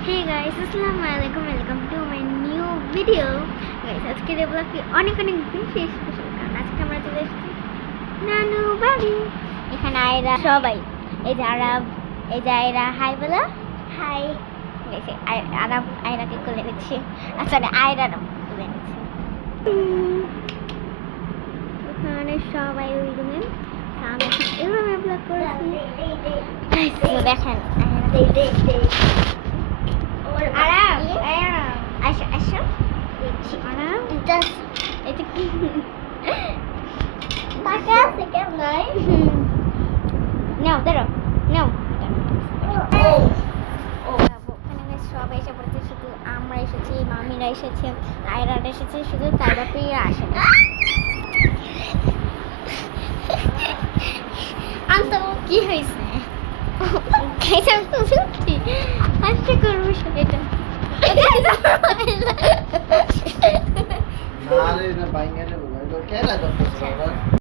Hey guys, Assalamualaikum. Welcome to my new video. Guys, আজকের এই ব্লগটি অনেক বেশি স্পেশাল কারণ আজকে আমরা চলে এসেছি নানু বাড়ি। এখানে আয়রা সবাই, এই যে আরব, এই যে আয়রা, হাই বলো হাই। গেছে আরব আয়রাকে কোলে নিচ্ছে, আসলে আয়রা কোলে নিচ্ছে। এখানে সবাই ওই রুমে, আমি এভাবে ব্লগ করেছি। দেখেন সবাই এসে পড়েছে, শুধু আমরা এসেছি, মামিরা এসেছে, আয়রারা এসেছে, শুধু তার বাপেরা আসে না। আন্ত কি হয়েছে? আচ্ছা করবো সেটা না রে, না বাইঙ্গালে বলো, এটা কেলা করতেছ বাবা।